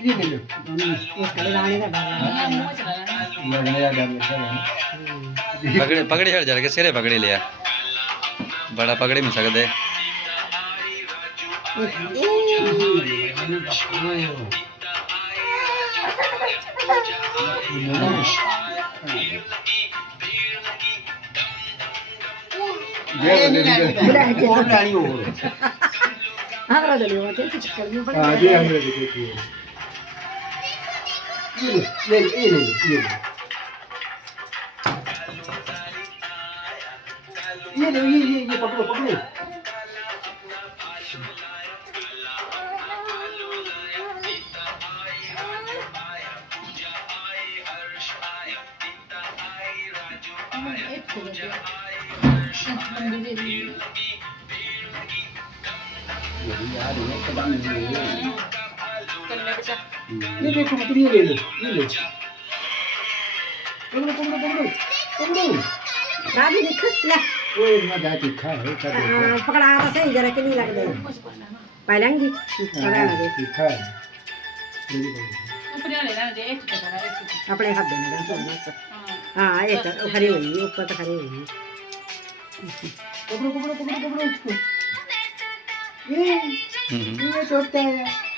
ये ले लो उसका रानी का लगने यार डर लगता है पकड़े पकड़े हट जा के सिरे पकड़े लिया बड़ा पकड़े नहीं सकते ये और रानी हो हमरा चलियो के चक्कर में पड़ हां ये हमरे देखिए ये ले ये पकड़ो पकड़ो ये देखो पकड़िए ले लो ये लो पकड़ो पकड़ो पकड़ो पकड़ो रानी देख ले ओए ना जाती खा है क्या पकड़ा तो सही जरा के नहीं लग दे पालेंगी पकड़ा दे खा है अपने हाथ देना बस हां ये तो खड़ी हुई ऊपर तो खड़ी हुई पकड़ो पकड़ो पकड़ो पकड़ो इसको ये छोटा है